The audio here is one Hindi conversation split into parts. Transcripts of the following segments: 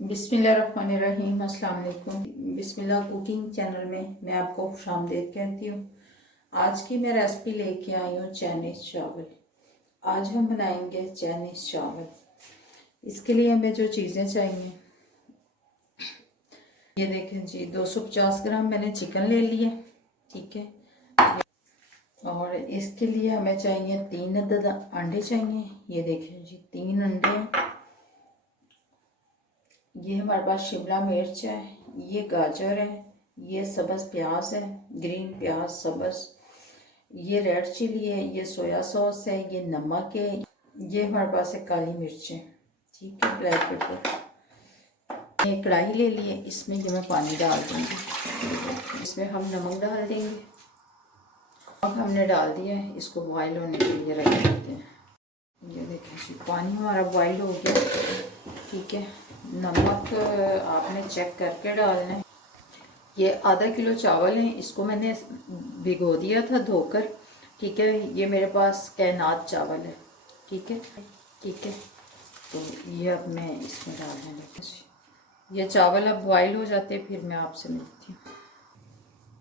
बिस्मिल्लाहिर्रहमानिर्रहीम। अस्सलाम वालेकुम। बिस्मिल्लाह कुकिंग चैनल में मैं आपको खुशामदीद कहती हूँ। आज की मैं रेसिपी लेके आई हूँ चाइनीज़ चावल। आज हम बनाएंगे चाइनीज़ चावल। इसके लिए हमें जो चीज़ें चाहिए ये देखें जी, 250 ग्राम मैंने चिकन ले लिया, ठीक है। और इसके लिए हमें चाहिए 3 अदद अंडे चाहिए। ये देखें जी, 3 अंडे हैं। ये हमारे पास शिमला मिर्च है, ये गाजर है, ये सब्ज़ प्याज है, ग्रीन प्याज सब्ज़, ये रेड चिली है, ये सोया सॉस है, ये नमक है, ये हमारे पास है काली मिर्च है, ठीक है, ब्लैक पेपर। ये कढ़ाई ले लिए, इसमें ये मैं पानी डाल दूँगी, इसमें हम नमक डाल देंगे। अब हमने डाल दिया है, इसको बॉयल होने के लिए रख देते हैं। ये देखें, पानी हमारा बॉयल हो गया, ठीक है। नमक आपने चेक करके डालना है। ये आधा किलो चावल हैं, इसको मैंने भिगो दिया था धोकर, ठीक है। ये मेरे पास कैनात चावल है, ठीक है, ठीक है। तो ये अब मैं इसमें डाल देंगे। ये चावल अब बॉयल हो जाते फिर मैं आपसे मिलती हूँ।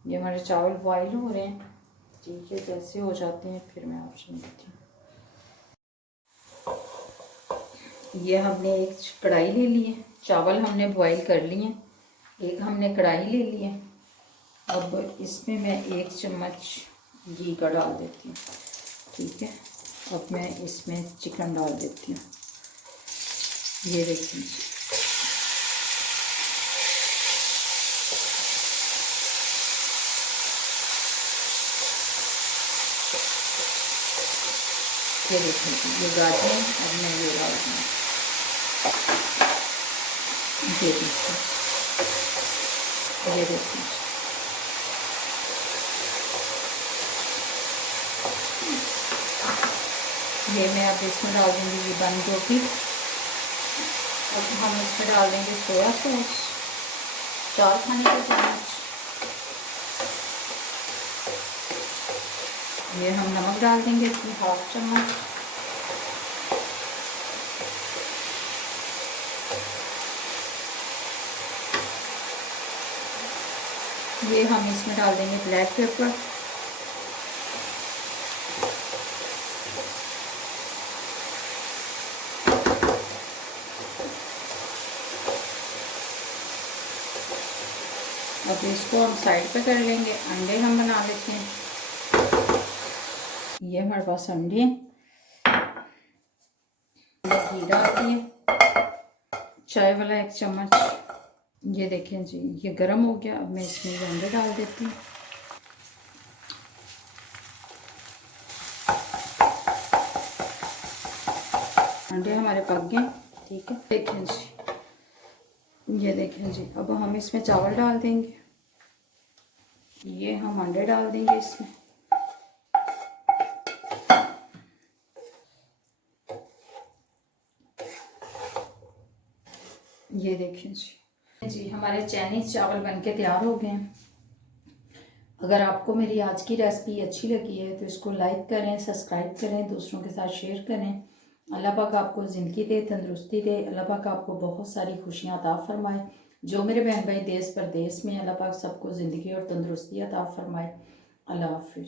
ये हमारे चावल बॉयल हो रहे हैं, ठीक है। जैसे हो जाते हैं फिर मैं आपसे मिलती हूँ। ये हमने एक कढ़ाई ले ली है, चावल हमने बॉईल कर लिए, एक हमने कढ़ाई ले ली है। अब इसमें मैं 1 चम्मच घी का डाल देती हूँ, ठीक है। अब मैं इसमें चिकन डाल देती हूँ। ये देखिए, ये देखिए, ये गाजर अब मैं ये डाल दूँगी। ये देखिए, ये देखिए, ये मैं अब इसमें डाल दूँगी ये बंद गोभी। अब हम इसमें डाल देंगे सोया सॉस 4 खाने के चम्मच। ये हम नमक डाल देंगे इसमें 1/2 चम्मच। ये हम इसमें डाल देंगे ब्लैक पेपर। अब इसको हम साइड पे कर लेंगे। अंडे हम बना लेते हैं। ये हमारे पास अंडे हैं, घी डाल दिए, चाय वाला 1 चम्मच। ये देखें जी, ये गर्म हो गया। अब मैं इसमें ये अंडे डाल देती हूँ। अंडे हमारे पक गए, ठीक है। देखें जी, ये देखें जी, अब हम इसमें चावल डाल देंगे। ये हम अंडे डाल देंगे इसमें। ये देखें जी, हमारे चाइनीज़ चावल बनके तैयार हो गए हैं। अगर आपको मेरी आज की रेसिपी अच्छी लगी है तो इसको लाइक करें, सब्सक्राइब करें, दूसरों के साथ शेयर करें। अल्लाह पाक आपको ज़िंदगी दे, तंदुरुस्ती दे। अल्लाह पाक आपको बहुत सारी खुशियाँ अता फरमाए। जो मेरे बहन भाई देश परदेश में, अल्लाह पाक सबको ज़िंदगी और तंदुरुस्ती अता फरमाए। अल्लाह हाफिज़।